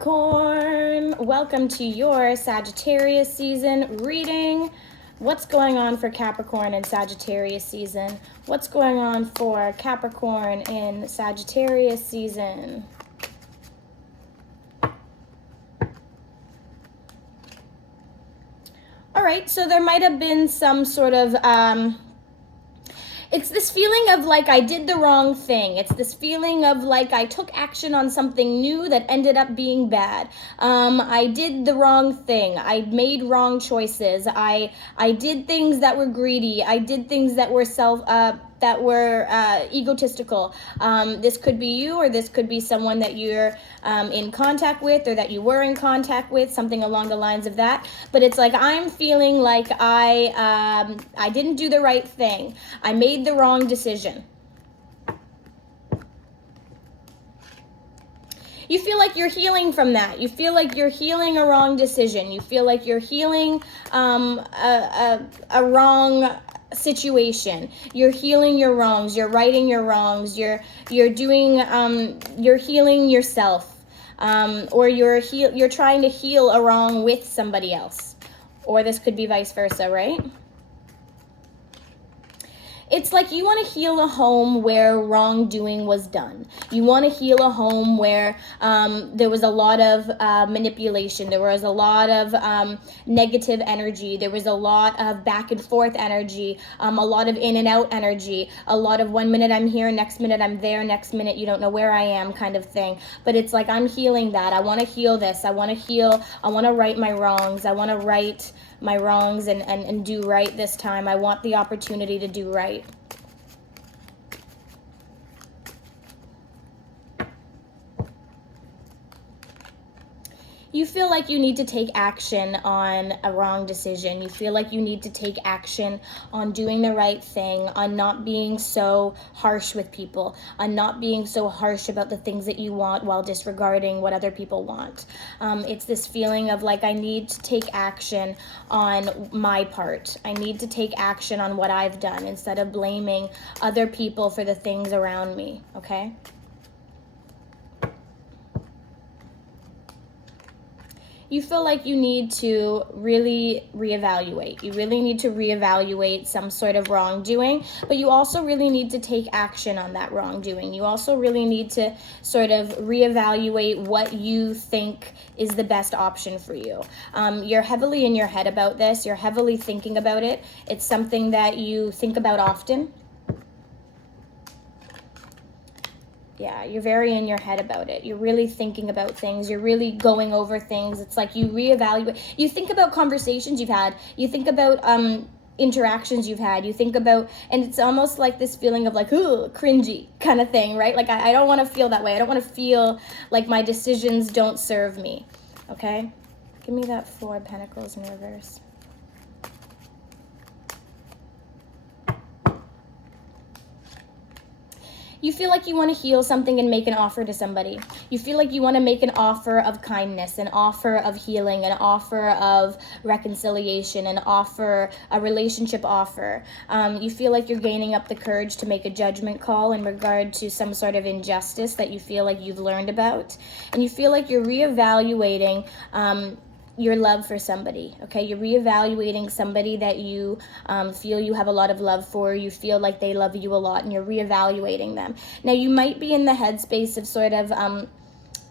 Capricorn, welcome to your Sagittarius season reading. What's going on for Capricorn in Sagittarius season? What's going on for Capricorn in Sagittarius season? All right, so there might have been some sort of it's this feeling of like I did the wrong thing. It's this feeling of like I took action on something new that ended up being bad. I did the wrong thing. I made wrong choices. I did things that were greedy. I did things that were egotistical. This could be you, or this could be someone that you're in contact with, or that you were in contact with, something along the lines of that. But it's like I'm feeling like I didn't do the right thing. I made the wrong decision. You feel like you're healing from that. You feel like you're healing a wrong decision. You feel like you're healing a wrong situation. You're healing your wrongs. You're righting your wrongs. You're healing yourself, or you're trying to heal a wrong with somebody else, or this could be vice versa, right? It's like you want to heal a home where wrongdoing was done. You want to heal a home where there was a lot of manipulation. There was a lot of negative energy. There was a lot of back and forth energy, a lot of in and out energy, a lot of 1 minute I'm here, next minute I'm there, next minute you don't know where I am kind of thing. But it's like I'm healing that. I want to heal this. I want to heal. I want to right my wrongs. I want to right my wrongs and do right this time. I want the opportunity to do right. You feel like you need to take action on a wrong decision. You feel like you need to take action on doing the right thing, on not being so harsh with people, on not being so harsh about the things that you want while disregarding what other people want. It's this feeling of like I need to take action on my part. I need to take action on what I've done instead of blaming other people for the things around me, okay? You feel like you need to really reevaluate. You really need to reevaluate some sort of wrongdoing, but you also really need to take action on that wrongdoing. You also really need to sort of reevaluate what you think is the best option for you. You're heavily in your head about this. You're heavily thinking about it. It's something that you think about often. Yeah, you're very in your head about it. You're really thinking about things. You're really going over things. It's like you reevaluate. You think about conversations you've had. You think about interactions you've had. You think about, and it's almost like this feeling of like, ooh, cringy kind of thing, right? Like I don't want to feel that way. I don't want to feel like my decisions don't serve me, okay? Give me that 4 of Pentacles in reverse. You feel like you want to heal something and make an offer to somebody. You feel like you want to make an offer of kindness, an offer of healing, an offer of reconciliation, a relationship offer. You feel like you're gaining up the courage to make a judgment call in regard to some sort of injustice that you feel like you've learned about. And you feel like you're reevaluating your love for somebody, okay? You're reevaluating somebody that you feel you have a lot of love for. You feel like they love you a lot, and you're reevaluating them. Now, you might be in the headspace of sort of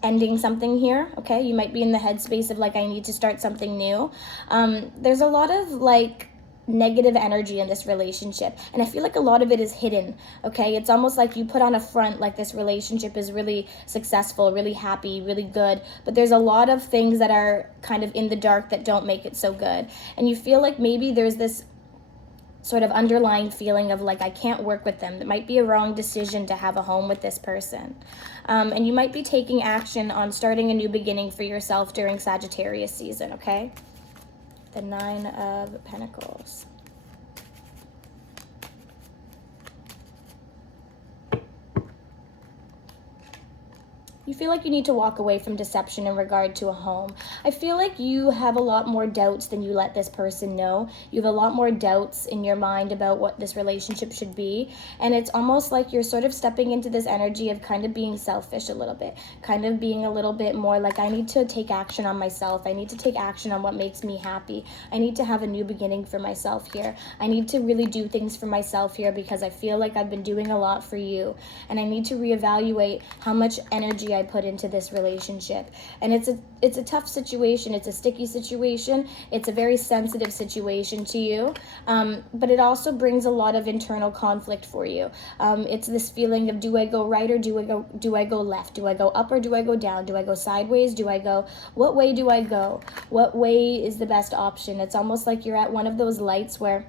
ending something here, okay? You might be in the headspace of like, I need to start something new. There's a lot of like negative energy in this relationship, and I feel like a lot of it is hidden, okay? It's almost like you put on a front like this relationship is really successful, really happy, really good, but there's a lot of things that are kind of in the dark that don't make it so good. And you feel like maybe there's this sort of underlying feeling of like I can't work with them. It might be a wrong decision to have a home with this person, and you might be taking action on starting a new beginning for yourself during Sagittarius season, okay? The 9 of Pentacles. You feel like you need to walk away from deception in regard to a home. I feel like you have a lot more doubts than you let this person know. You have a lot more doubts in your mind about what this relationship should be. And it's almost like you're sort of stepping into this energy of kind of being selfish a little bit, kind of being a little bit more like, I need to take action on myself. I need to take action on what makes me happy. I need to have a new beginning for myself here. I need to really do things for myself here because I feel like I've been doing a lot for you. And I need to reevaluate how much energy I put into this relationship. And it's a tough situation. It's a sticky situation. It's a very sensitive situation to you. But it also brings a lot of internal conflict for you. It's this feeling of, do I go right or do I go left? Do I go up or do I go down? Do I go sideways? What way do I go? What way is the best option? It's almost like you're at one of those lights where,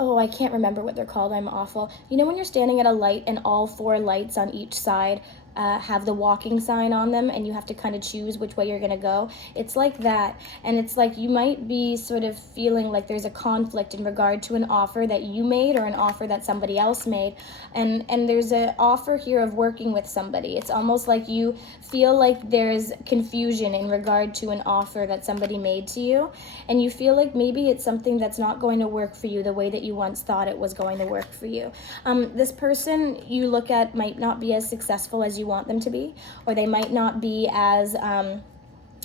oh, I can't remember what they're called. I'm awful. You know when you're standing at a light and all 4 lights on each side have the walking sign on them and you have to kind of choose which way you're going to go? It's like that. And it's like you might be sort of feeling like there's a conflict in regard to an offer that you made or an offer that somebody else made. And there's an offer here of working with somebody. It's almost like you feel like there's confusion in regard to an offer that somebody made to you. And you feel like maybe it's something that's not going to work for you the way that you once thought it was going to work for you. This person you look at might not be as successful as you want them to be, or they might not be as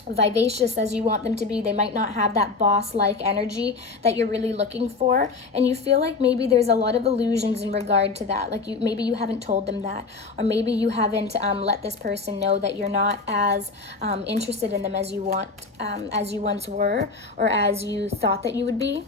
vivacious as you want them to be. They might not have that boss-like energy that you're really looking for, and you feel like maybe there's a lot of illusions in regard to that. Like maybe you haven't told them that, or maybe you haven't let this person know that you're not as interested in them as you once were, or as you thought that you would be.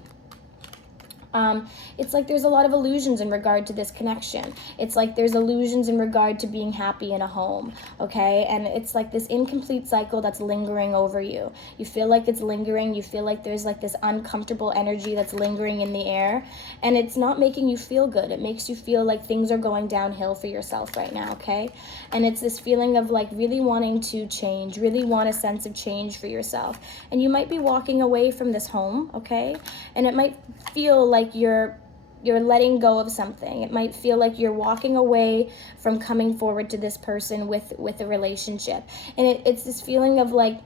It's like there's a lot of illusions in regard to this connection. It's like there's illusions in regard to being happy in a home, okay? And it's like this incomplete cycle that's lingering over you. You feel like it's lingering. You feel like there's like this uncomfortable energy that's lingering in the air, and it's not making you feel good. It makes you feel like things are going downhill for yourself right now, okay? And it's this feeling of like really wanting to change, really want a sense of change for yourself. And you might be walking away from this home, okay? And it might feel like you're letting go of something. It might feel like you're walking away from coming forward to this person with a relationship. And it's this feeling of like,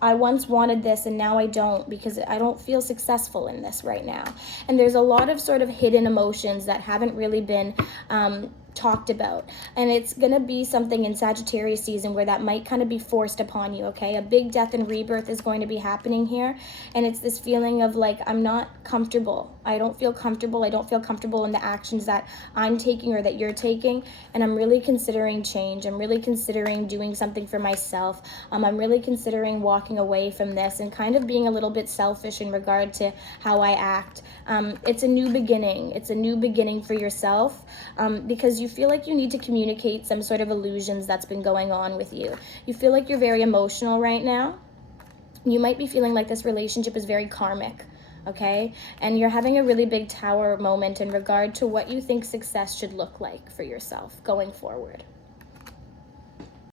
I once wanted this and now I don't, because I don't feel successful in this right now. And there's a lot of sort of hidden emotions that haven't really been talked about, and it's gonna be something in Sagittarius season where that might kind of be forced upon you, okay? A big death and rebirth is going to be happening here, and it's this feeling of like, I'm not comfortable. I don't feel comfortable. I don't feel comfortable in the actions that I'm taking or that you're taking, and I'm really considering change. I'm really considering doing something for myself. I'm really considering walking away from this and kind of being a little bit selfish in regard to how I act. It's a new beginning. It's a new beginning for yourself, because you feel like you need to communicate some sort of illusions that's been going on with you. You feel like you're very emotional right now. You might be feeling like this relationship is very karmic, okay? And you're having a really big tower moment in regard to what you think success should look like for yourself going forward.